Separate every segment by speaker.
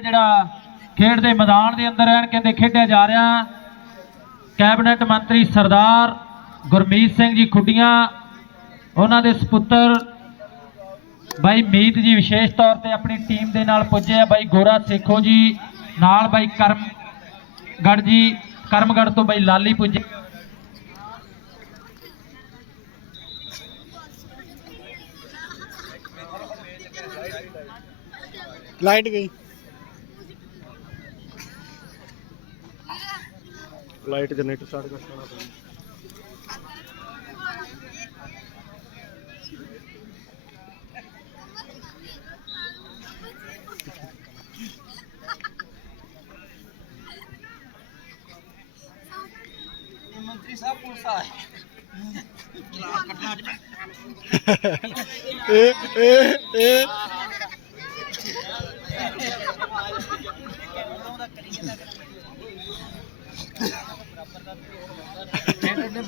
Speaker 1: Football ਜਿਹੜਾ ਖੇਡ ਦੇ ਮੈਦਾਨ ਦੇ ਅੰਦਰ ਐਨ ਕਹਿੰਦੇ ਖੇਡਿਆ ਜਾ ਰਿਹਾ। ਕੈਬਨਿਟ ਮੰਤਰੀ ਸਰਦਾਰ ਗੁਰਮੀਤ ਸਿੰਘ ਜੀ ਖੁੱਡੀਆਂ, ਉਹਨਾਂ ਦੇ ਸੁਪੁੱਤਰ ਬਾਈ ਮੀਤ ਜੀ ਵਿਸ਼ੇਸ਼ ਤੌਰ ਤੇ ਆਪਣੀ ਟੀਮ ਦੇ ਨਾਲ ਪੁੱਜੇ ਆ। ਬਾਈ ਗੋਰਾ ਸੇਖੋ ਜੀ, ਨਾਲ ਬਾਈ ਕਰਮਗੜ ਜੀ ਕਰਮਗੜ ਤੋਂ ਬਾਈ ਲਾਲੀ ਪੁੱਜੇ।
Speaker 2: ਲਾਈਟ ਗਈ। ਲਾਈਟ ਜਨਰੇਟਰ ਸਟਾਰਟ ਕਰਨਾ ਪੈਣਾ
Speaker 3: ਮੰਤਰੀ ਸਾਹਿਬ ਪੁਲਿਸ ਆਏ
Speaker 2: ਇਹ ਇਹ ਇਹ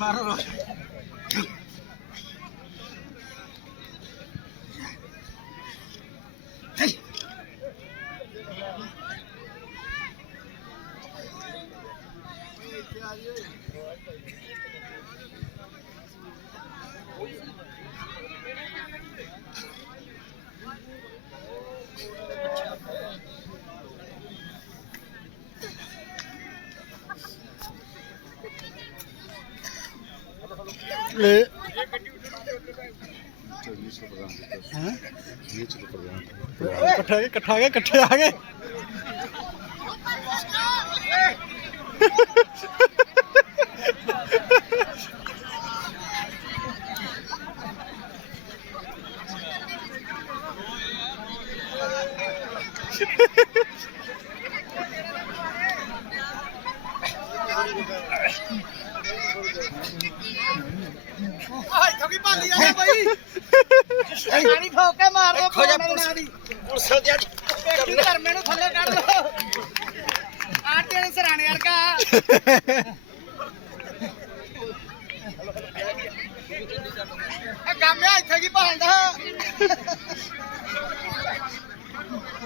Speaker 3: ਨੇ ਬਾਹਰੋਂ
Speaker 2: ਇਹ ਹੈਂ? ਇਕੱਠੇ ਆ ਗਏ ਇਕੱਠੇ ਆ ਗਏ ਇਕੱਠੇ ਆ ਗਏ
Speaker 3: ਆਈ ਥੋੜੀ ਭਾਲੀ ਆ ਬਈ? ਪਾਣੀ ਠੋਕ ਕੇ ਮਾਰ ਦੋ ਖੋ ਜਾ ਪੁਲਿਸ ਪੁਲਿਸ ਜਿਹੜੀ ਪੇਟੀ ਧਰਮੇ ਨੂੰ ਥੱਲੇ ਕੱਢ ਲੋ ਆਟੇ ਦੇ ਸਰਾਣੇ ਵਰਗਾ। ਇਹ ਕੰਮ ਆ ਇੱਥੇ ਕੀ ਭਾਲਦਾ?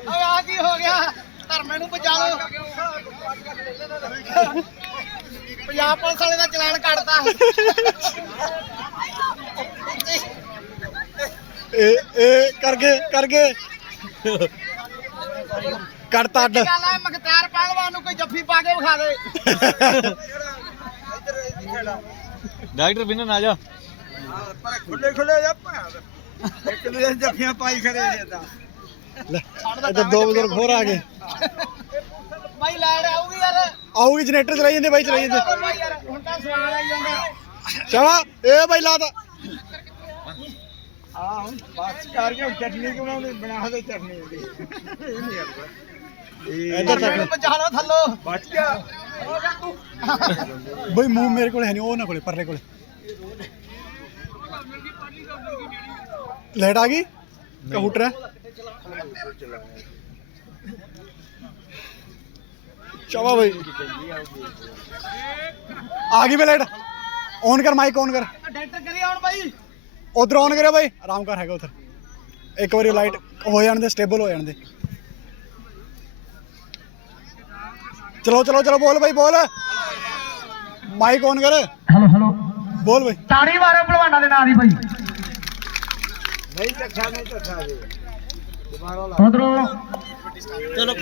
Speaker 3: ਆ ਆ ਕੀ ਹੋ ਗਿਆ? ਧਰਮੇ ਨੂੰ ਬਚਾ ਲਓ। ਪੰਜਾਬ ਪੁਲਿਸ ਵਾਲੇ ਦਾ ਚਲਾਨ ਕੱਟਦਾ
Speaker 2: ਇਹ ਇਹ ਕਰ ਗਏ ਕਰ ਗਏ। ਕੱਟਤਾ ਅੱਡ
Speaker 3: ਗੱਲ ਹੈ ਮਖਤਾਰ ਪਹਿਲਵਾਨ ਨੂੰ ਕੋਈ ਜੱਫੀ ਪਾ ਕੇ ਵਿਖਾ ਦੇ।
Speaker 2: ਡਾਕਟਰ ਬਿਨਨ ਆ ਜਾ
Speaker 3: ਪਰ ਖੁੱਲੇ ਖੁੱਲੇ ਜਾ ਇੱਕ ਦੂਜੇ ਜੱਫੀਆਂ ਪਾਈ ਖੜੇ ਜੇ ਤਾਂ।
Speaker 2: ਲੈ ਇੱਧਰ ਦੋ ਬਜ਼ੁਰਗ ਹੋਰ ਆ ਗਏ।
Speaker 3: ਬਾਈ ਲੈਣ ਆਊਗੀ ਯਾਰ।
Speaker 2: ਆਊਗੀ ਜਨਰੇਟਰ ਚਲਾਈ ਜਾਂਦੇ ਬਾਈ ਚਲਾਈ ਜਾਂਦੇ।
Speaker 3: ਹੁਣ ਤਾਂ ਸਵਾਲ ਆਈ ਜਾਂਦਾ।
Speaker 2: ਚਵਾ ਇਹ ਬਾਈ ਲਾਤਾ ਬਈ ਮੂੰਹ ਮੇਰੇ ਕੋਲ ਹੈ ਨਹੀਂ ਉਹ ਨਾ ਕੋਲੇ ਪਰਲੇ ਕੋਲੇ ਲਾਈਟ ਆ ਗਈ ਕਹੂਟਰ ਹੈ ਚਵਾ ਬਈ ਆ ਗਈ ਬਈ ਲਾਈਟ ਔਨ ਕਰ ਮਾਈਕ ਔਨ ਕਰ
Speaker 3: ਡਾਕਟਰ ਕਰੀ ਹੁਣ ਬਾਈ
Speaker 2: ਉਧਰ ਔਨ ਕਰਿਆ ਬਾਈ। ਆਰਾਮ ਕਰ ਹੈਗਾ ਉਧਰ। ਇੱਕ ਵਾਰੀ ਲਾਈਟ ਹੋ ਜਾਣ ਦੇ ਸਟੇਬਲ ਹੋ ਜਾਣ ਦੇ ਚਲੋ ਚਲੋ ਚਲੋ ਬੋਲ ਬਾਈ ਬੋਲ। ਮਾਈਕ ਔਨ ਕਰ।
Speaker 1: ਹੈਲੋ ਹੈਲੋ
Speaker 2: ਬੋਲ ਬਾਈ।
Speaker 1: ਤਾੜੀ ਮਾਰੋ ਭਲਵਾਨਾਂ ਦੇ ਨਾਂ ਦੀ ਬਾਈ।
Speaker 3: ਨਹੀਂ ਚੱਠਾ ਨਹੀਂ ਚੱਠਾ ਜੀ। ਦੁਬਾਰਾ ਲਾ
Speaker 1: ਉਧਰੋਂ।
Speaker 3: ਚਲੋ